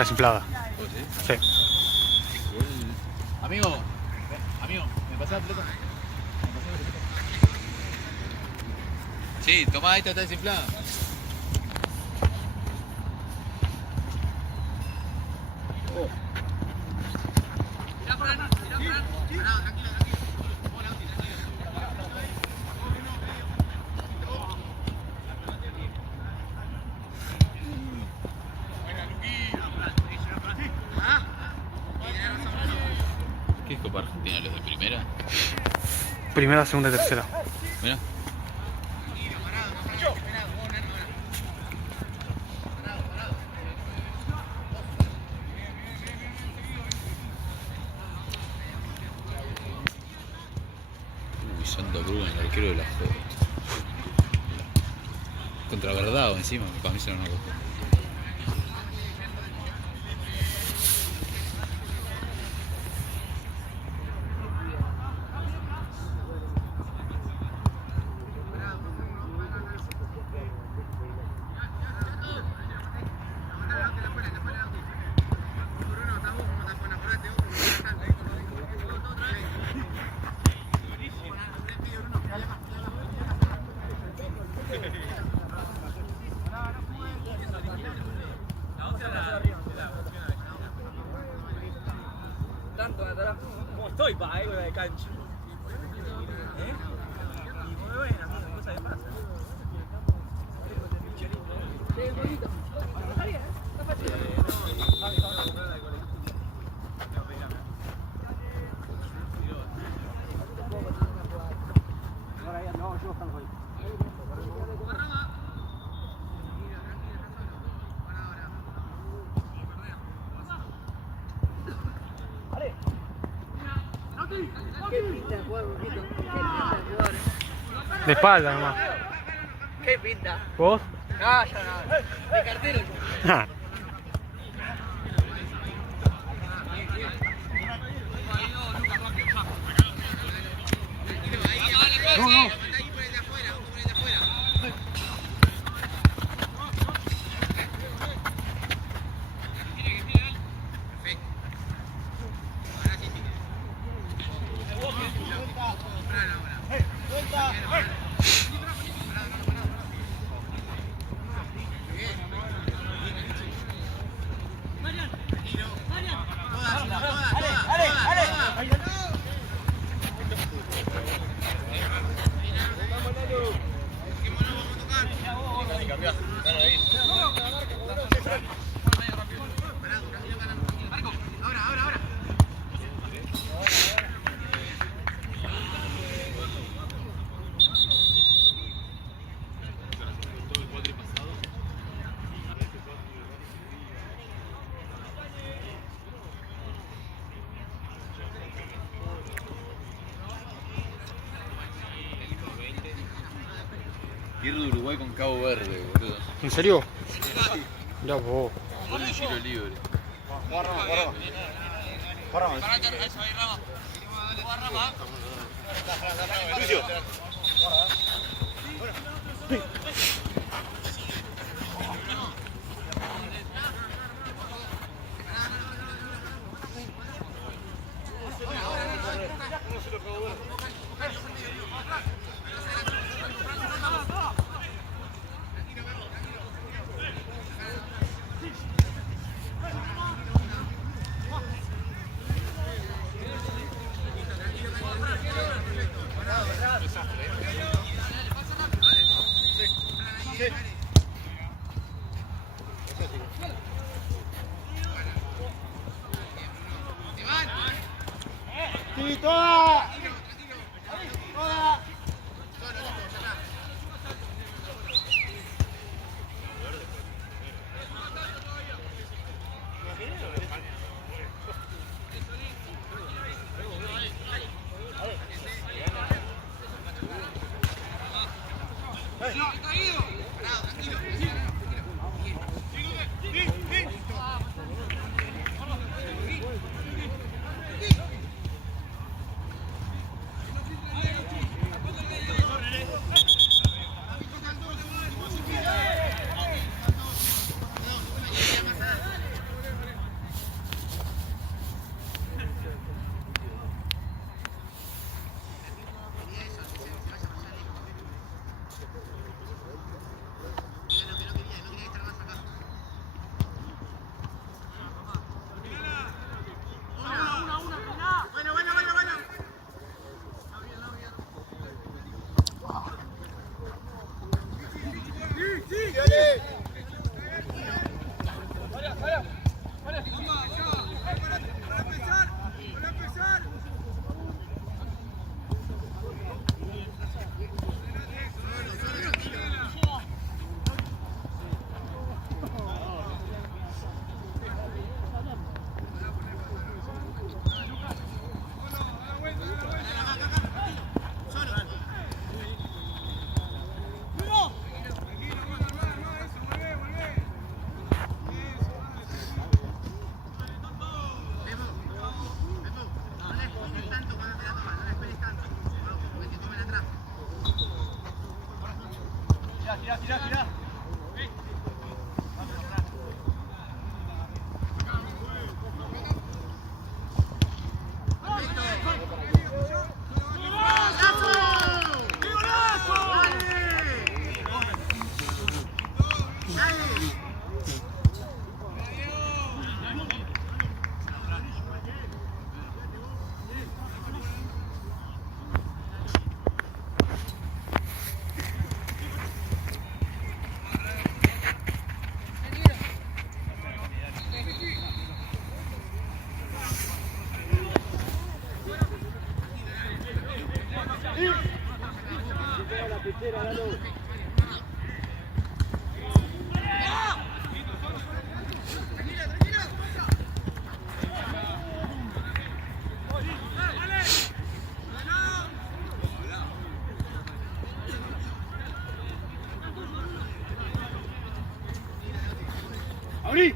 Está desinflada. ¿Vos sí? Sí. Amigo, ¿me pasás la pelota? Sí, tomá, esta está desinflada. ¿Qué es Copa Argentina? ¿Los de primera? Primera, segunda y tercera. Mira. Uy, Santa Cruz, el arquero de la joda. Contra Verdado encima, para mí se no costó. Tanto atrás. ¿Cómo estoy para algo de cancha? ¿Eh? Y muy buena, amigo, cosa que pasa. Sí, bonito. Está bien, está fácil. No, vamos a comprar la de colectivo. No, pegame. Ahora ya, no, yo estamos ahí. ¿Qué pinta el juego, Quito? ¿Qué pinta el jugador? De espalda nomás. ¿Qué pinta? ¿Vos? No, yo no. De cartero yo. Ja. No. Pierde Uruguay con Cabo Verde, boludo. ¿En serio? Mirá vos. Gol de tiro libre. ¡Abrí!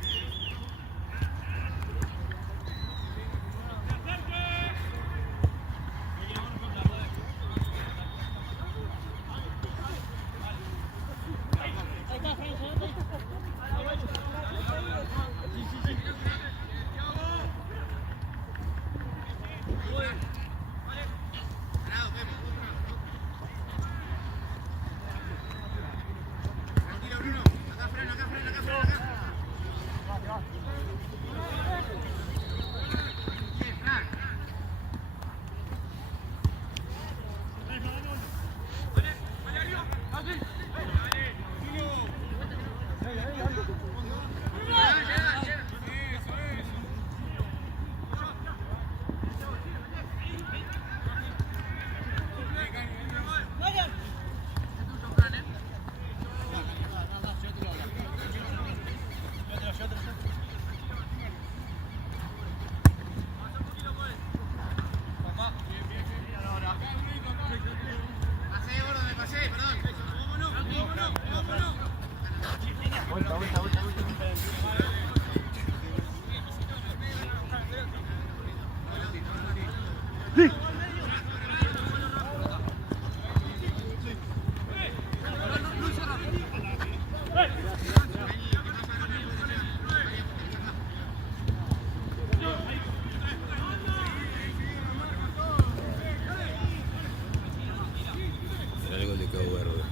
Algo de Cabo Verde.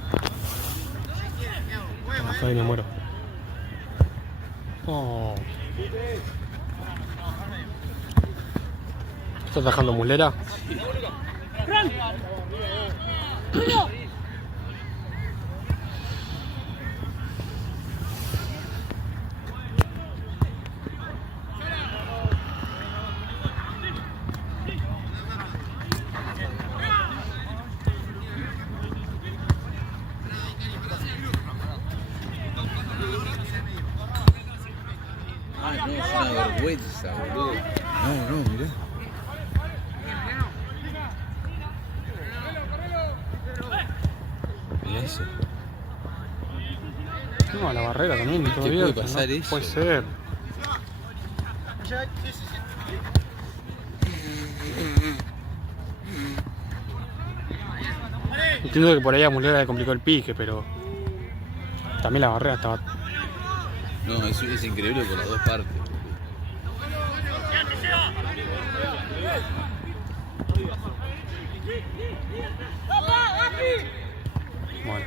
Ahí me muero. Oh. ¿Estás dejando mulera? Ay, no, es una vergüenza, boludo. No, mirá. Mirá eso. No, a la barrera también. Todo ¿Qué bien, puede pasar no eso? puede ser. Entiendo que por ahí a Mulera le complicó el pique, pero también la barrera estaba. No, es increíble por las dos partes. Bueno.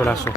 Golazo.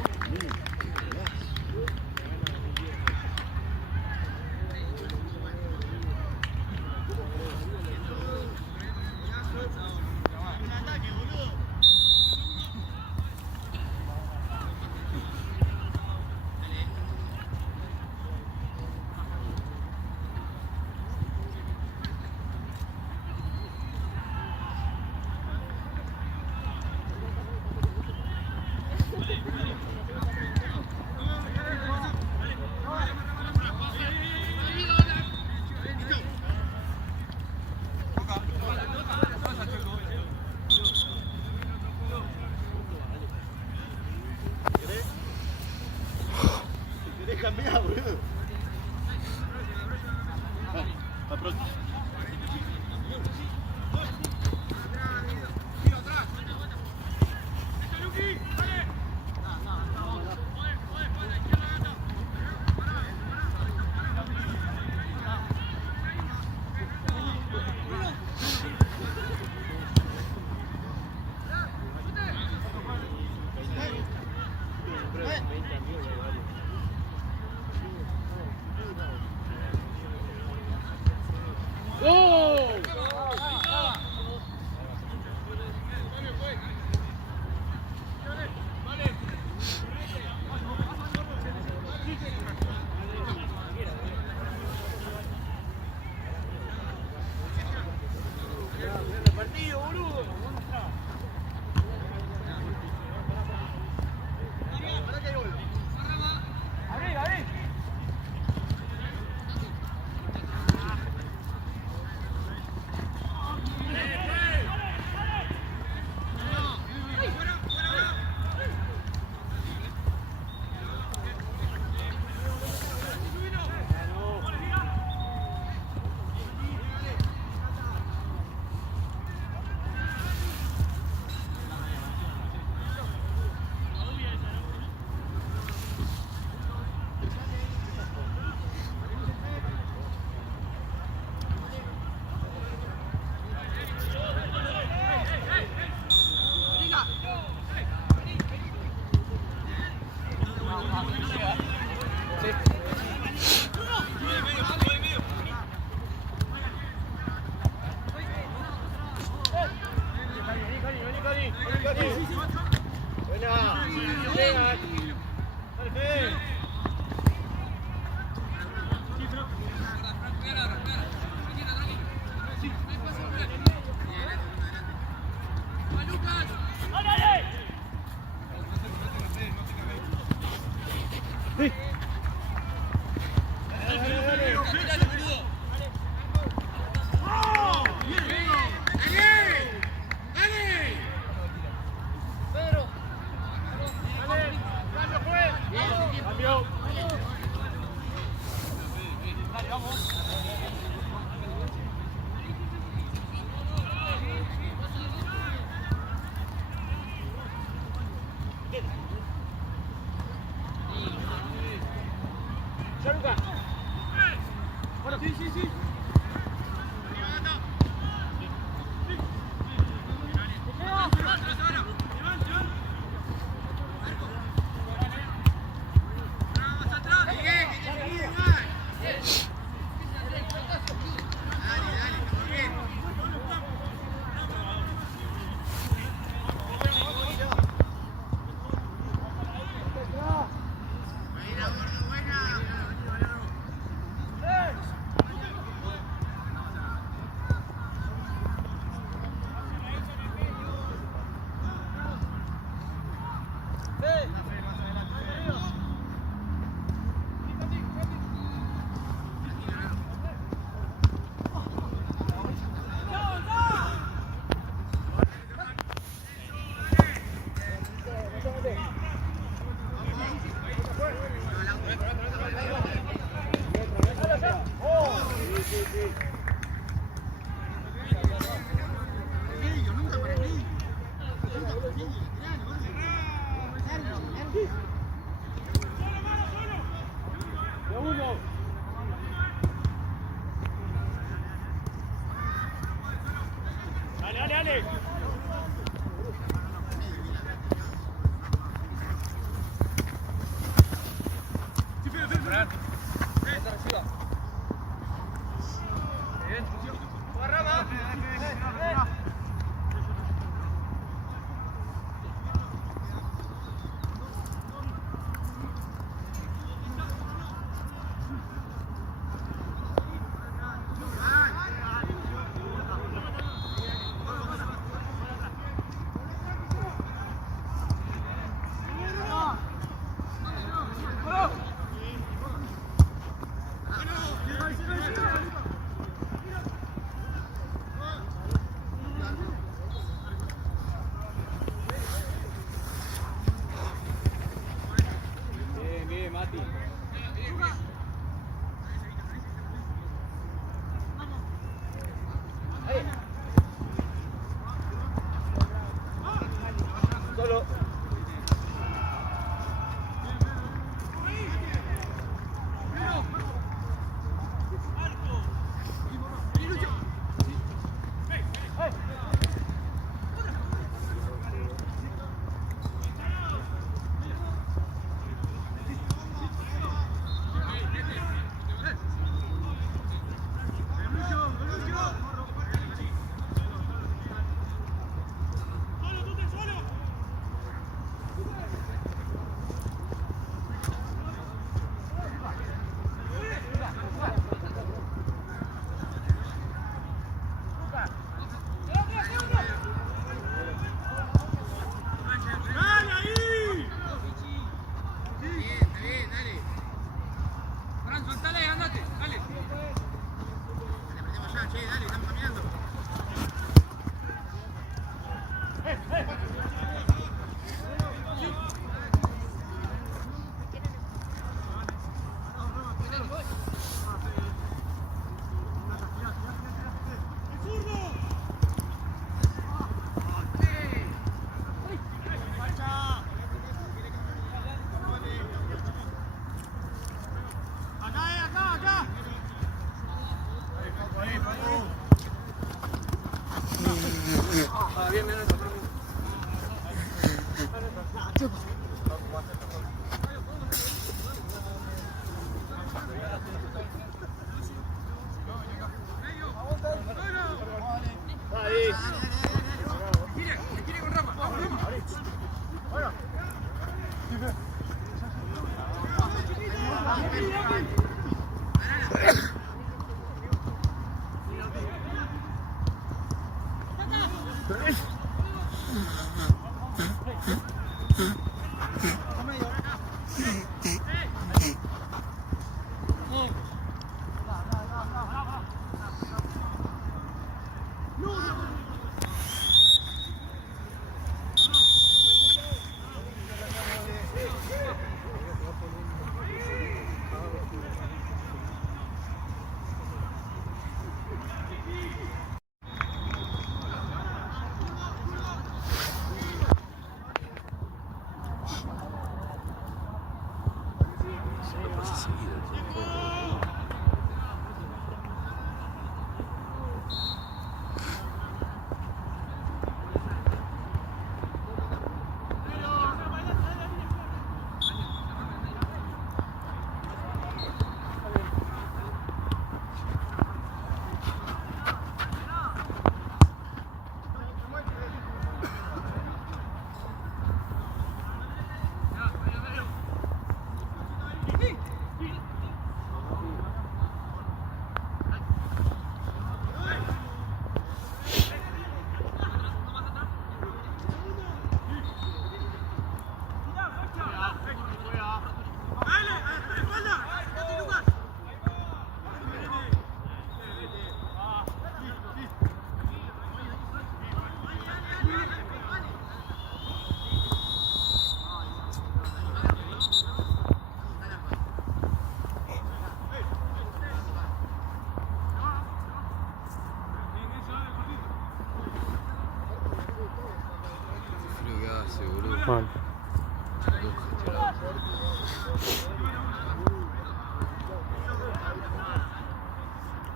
Frío que hace, boludo. Mal.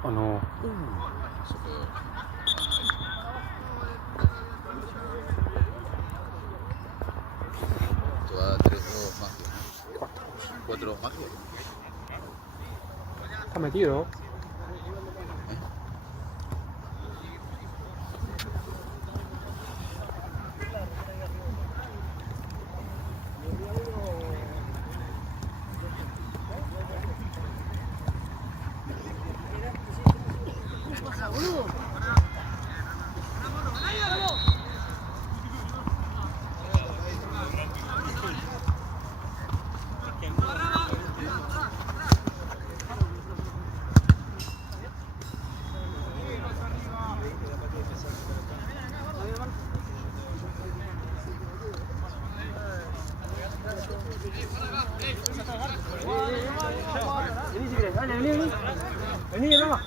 Oh no. Eso pegó. Esto va a 3-2 magia. 4-2 magia. Está metido. Vení si querés, dale, vení. Vení, Rama.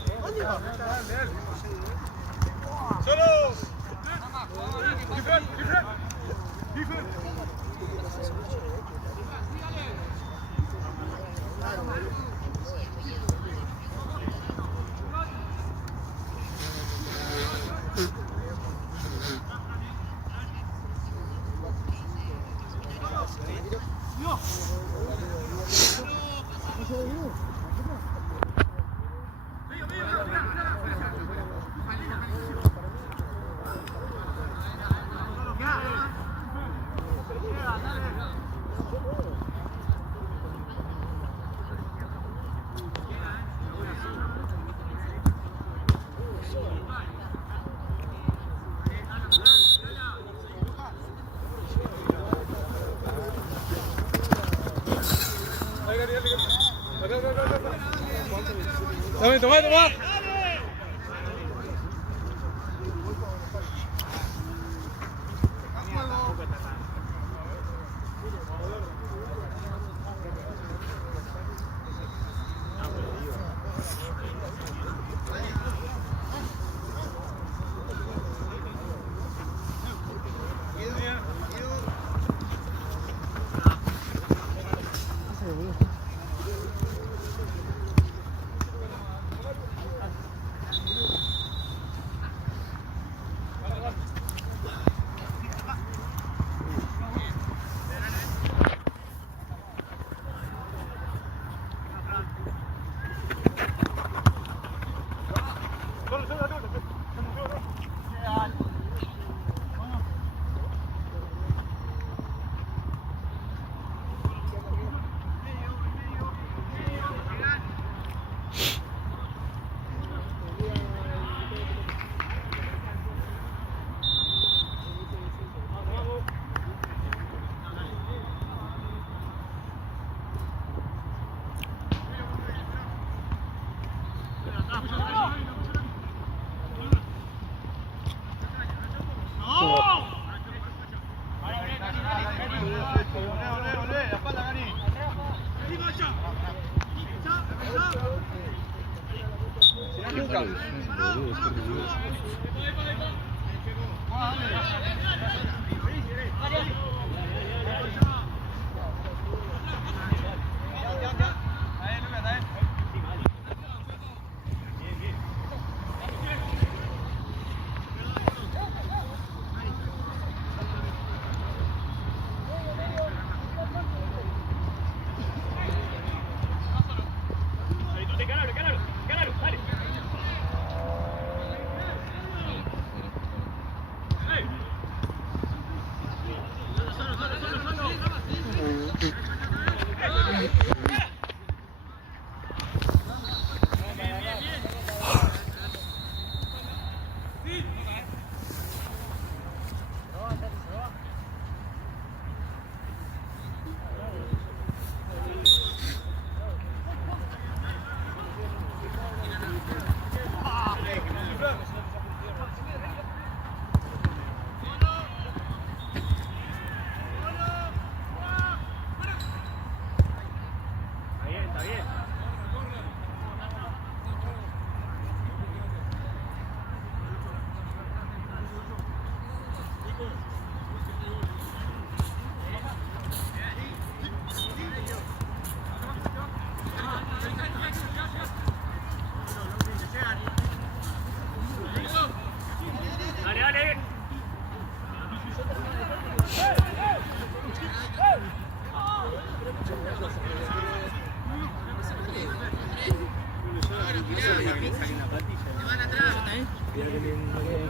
Toma.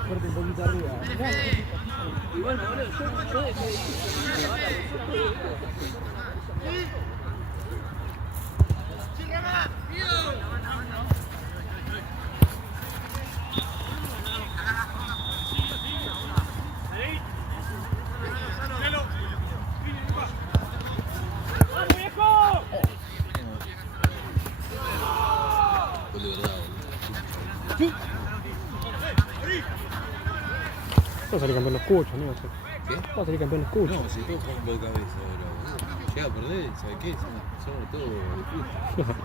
fuerte un poquito arriba. Y bueno, boludo, yo dejé de ir. Va a salir campeón los cuchos, ¿no? ¿Qué? Va a salir campeón los cuchos. No, si todos juegan por cabeza ahora, boludo. Llega a perder, ¿sabes qué? Somos todos justos.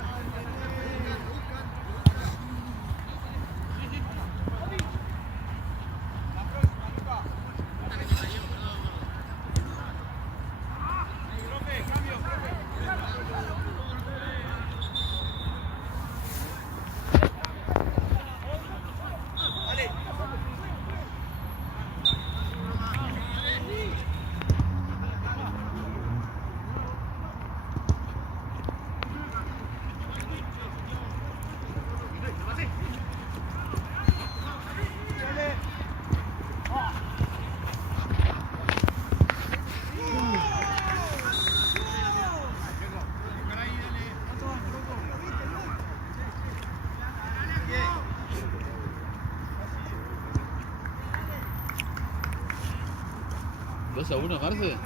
¿2-1, Marce?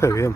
Qué bien.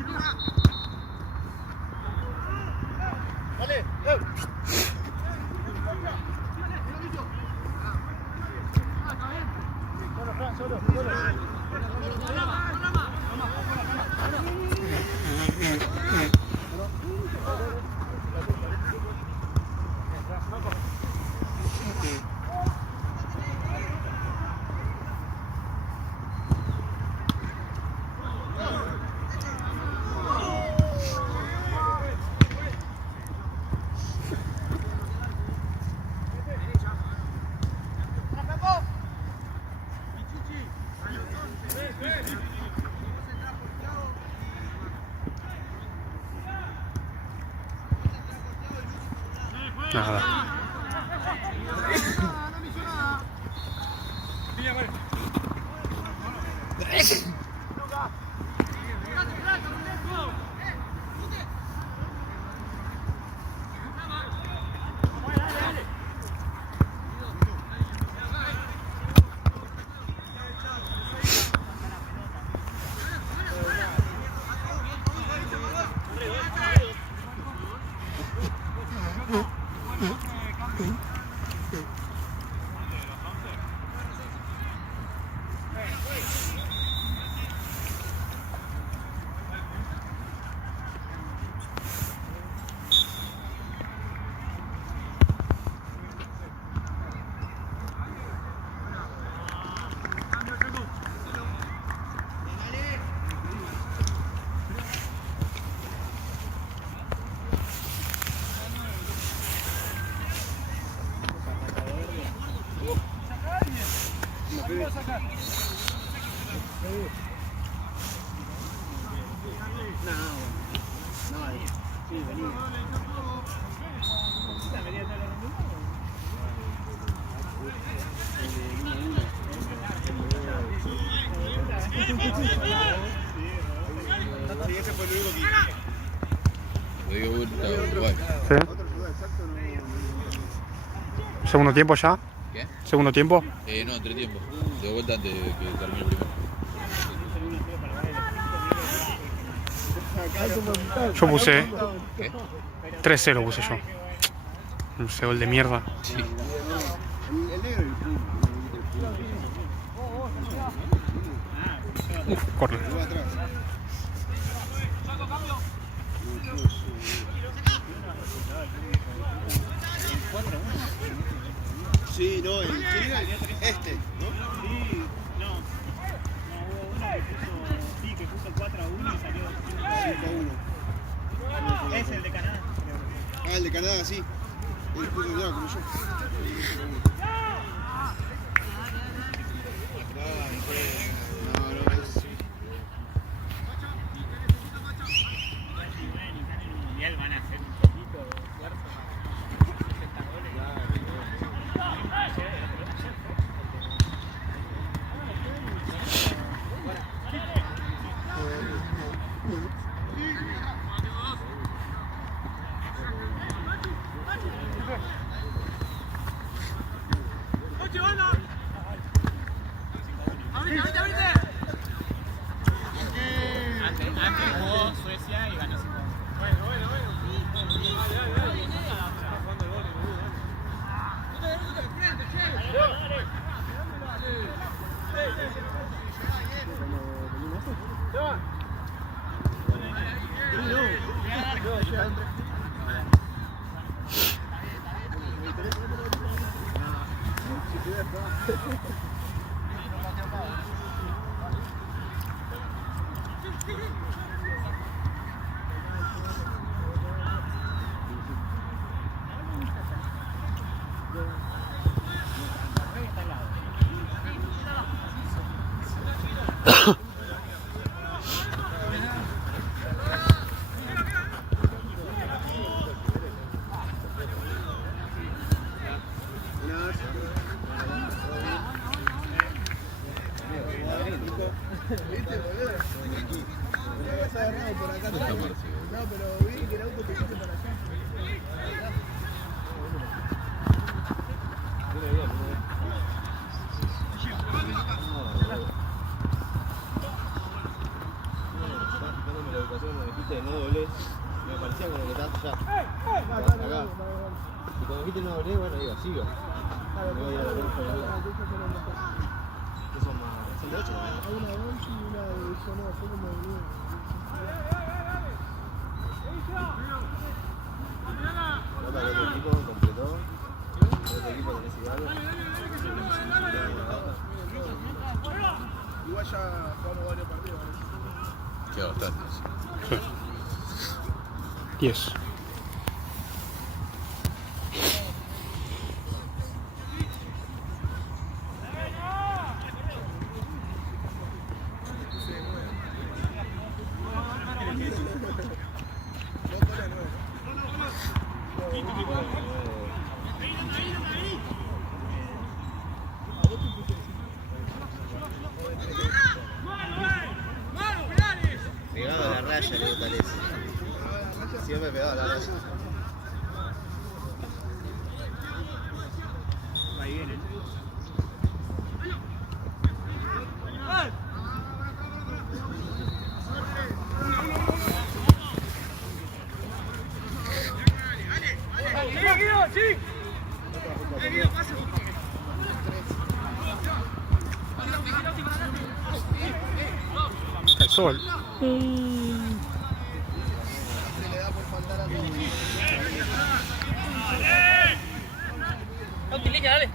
Nada. Sí. ¿Segundo tiempo ya? ¿Qué? ¿Segundo tiempo? No, entretiempo. De vuelta antes de que termine el primero. Yo puse ¿Qué? 3-0 puse yo. Ese gol de mierda. Sí. El negro y el Uf, corre. va atrás. Sí, no, el ¿quién era? Este, ¿no? Sí, que puso 4-1 y salió 5-1. Es el de Canadá. Ah, el de Canadá, sí. El puso ya, como yo. No, no, es... En el mundial van a hacer un poquito de esfuerzo para 60 goles. Antes jugó Suecia y ganó 5-1. ¿Viste, boludo? Me habías agarrado por acá atrás. No, pero vi que el auto te fuiste para allá. La educación me dijiste no doblez, me parecía como que estás ya. Acá. Y cuando dijiste no doblez, bueno, digo, sigo. Me voy a ir a la derecha. Que son más. Son de 8 también. Hay una de 11 y una de zona, fue como de 9. Nota que otro equipo completó. Otro equipo tenés igual. Igual ya jugamos varios partidos. Queda bastante. 10. Pegado a la raya, le parece. Siempre pegado a la raya. Ahí viene. El sol. Se le da por faltar a todos. Dale.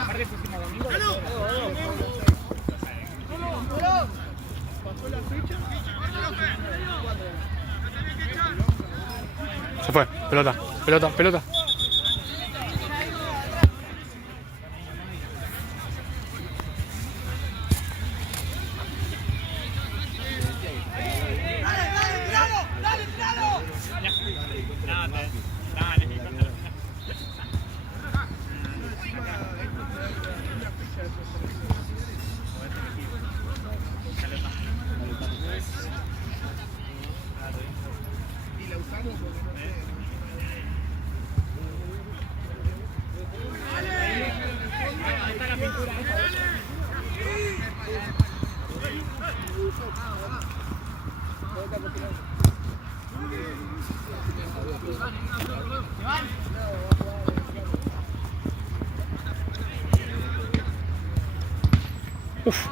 Aparte pusimos domingo. Se fue. Pelota, pelota, pelota. Y la usamos porque Uf.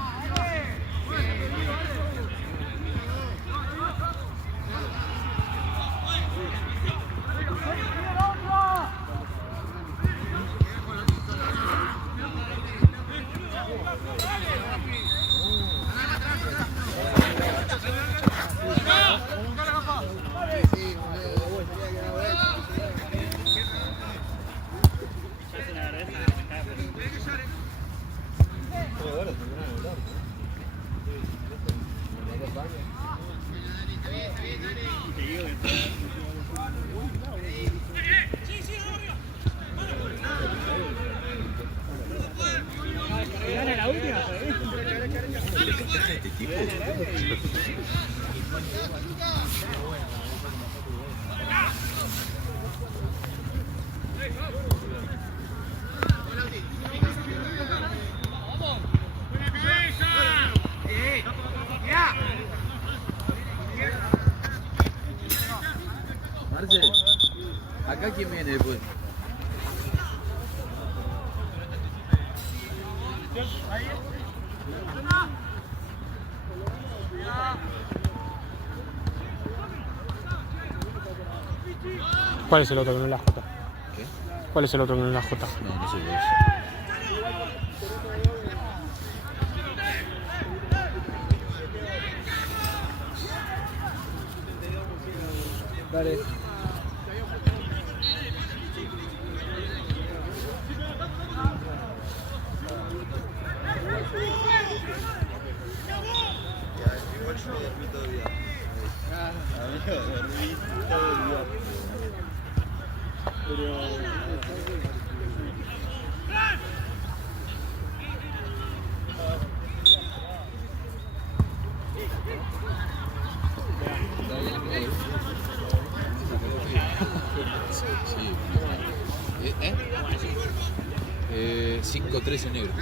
Marce, acá quién viene después. ¿Cuál es el otro que no es la J? ¿Qué? ¿Cuál es el otro que no es la J? No, no sé qué es. Dale. Igual yo dormí todo el día. Amigo, dormí todo el día. Pero... Sí. 5-3 en negro.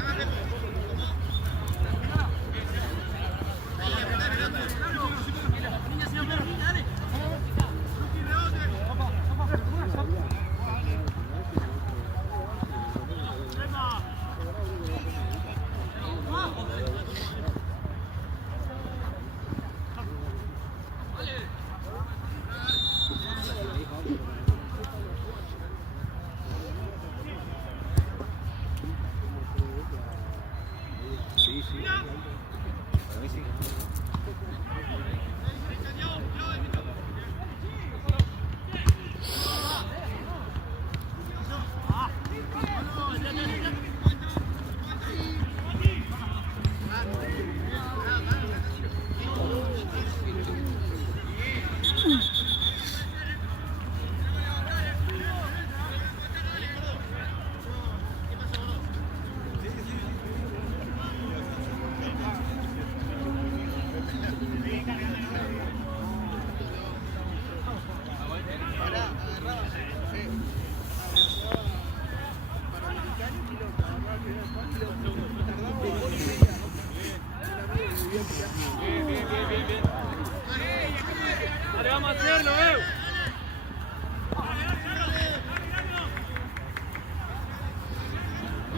Dale, vamos a hacerlo,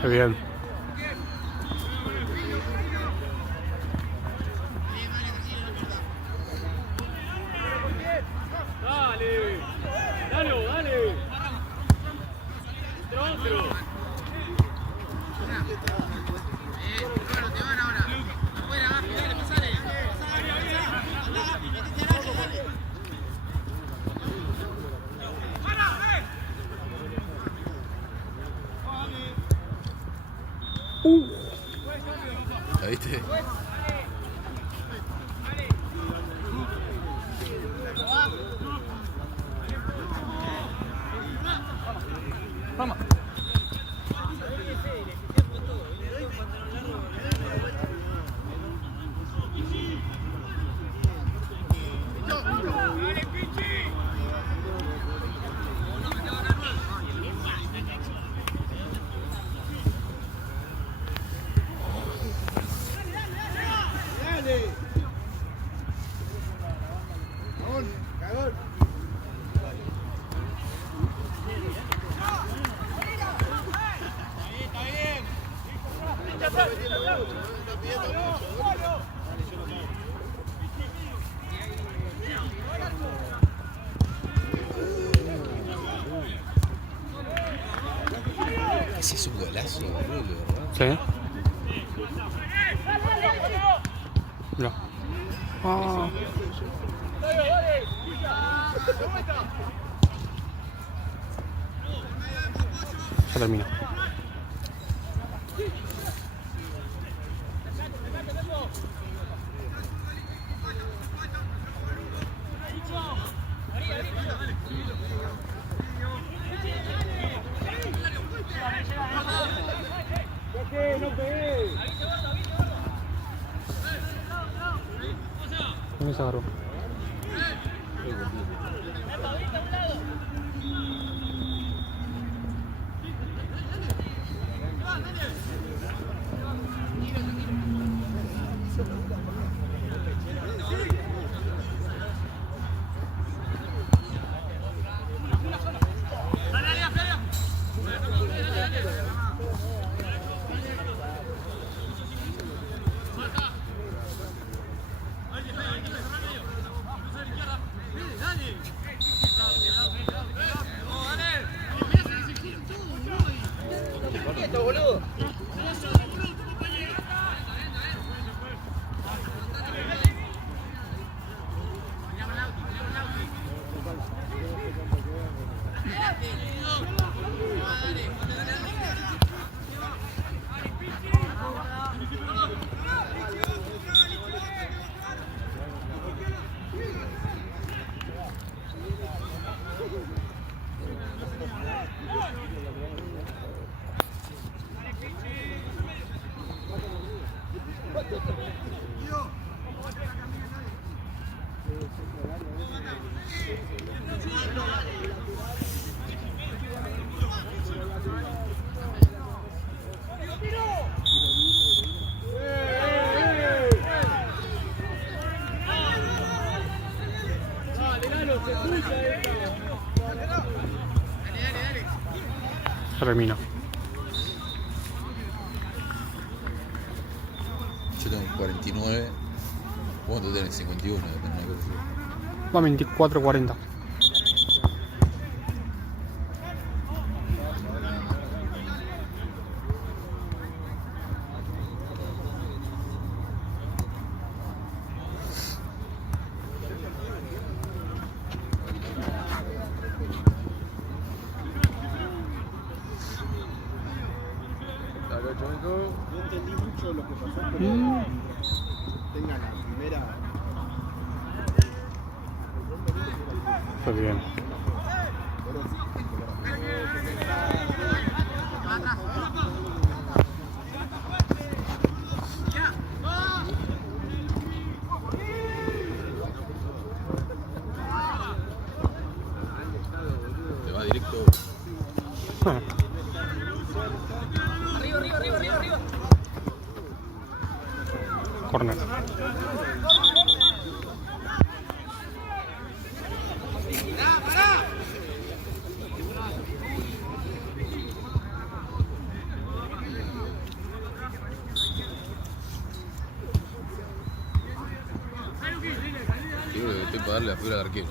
Bien. Dale, dale, dale. Otro. ¿La viste? Vamos. Cagón. Ese es un golazo, boludo, ¿verdad? Sí. Mira. Ah. Ya termina. ¿Dónde se agarró? Termina. Yo tengo 49. Vos tenés 51, una cosa así. Va 24-40. No entendí mucho lo que pasó, pero tengan la primera. Fue bien. Te va directo. Arriba. Corner. Yo creo que estoy para darle la figura de arquero.